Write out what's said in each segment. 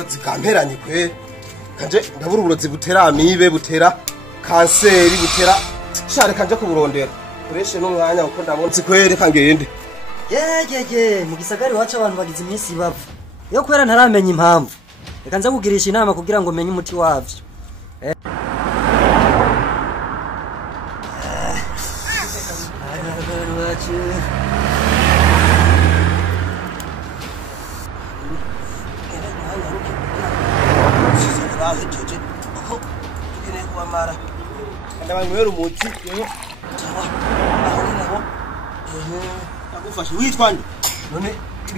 uburozi bwamperanye kwe kanje ndabura uburozi butera amibe butera kanseri butera share kanje kuburondera ureshe n'umwanya uko ndabonze kwere kangende ye mu gisagari wacu abantu bagize iminsi bapfa yo kwera ntaramenya impamvu reka nza kugirisha inama kugira ngo menye umuti wavyo ndabanywera umuti yewe nakufashe witwande none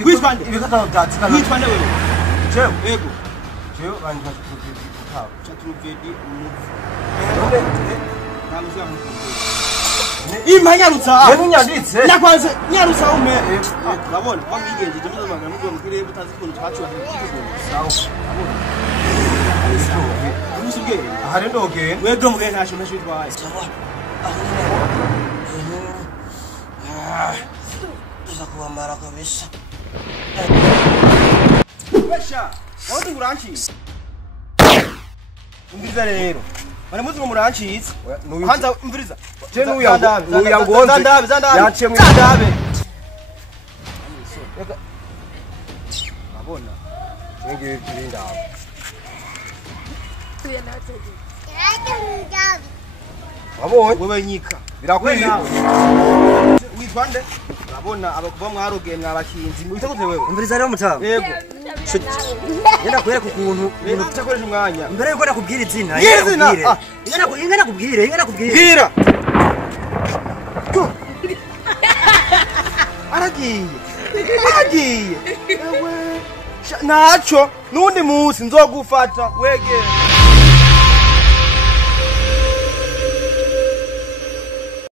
witwande ibikata byatsi kana witwande wewe jewe yego jewe banje bakutaho chatruvedi none namuzya mu impanyarutsa yego nyanditse nakwanze nyarutsa ume urabona kwamwigenjeje muzamanga mubwo mukire butazi kuntu cyacu sawa abona Umusubwe ahari ndoge wedo mbwe ntasho nashitwaye sawa tuza kubamara kabisa Wesha wodi nguranchise Umviriza rero bari muzi ngo muranchise hanza umviriza je nuyangonze yaciye mu ndabe abona ngenge kirindaba Wabonye wewe nyika birakwiriye witwande urabona abakuba mwaroge mwabakinzi mwitakoze wewe umviriza rero mutama yego yenda kwereka ukuntu ibintu tutakoresha umwanya mbere yuko nakubwira izina ingana kubwira bwira aragiye ewe naco nundi munsi nzogufata wege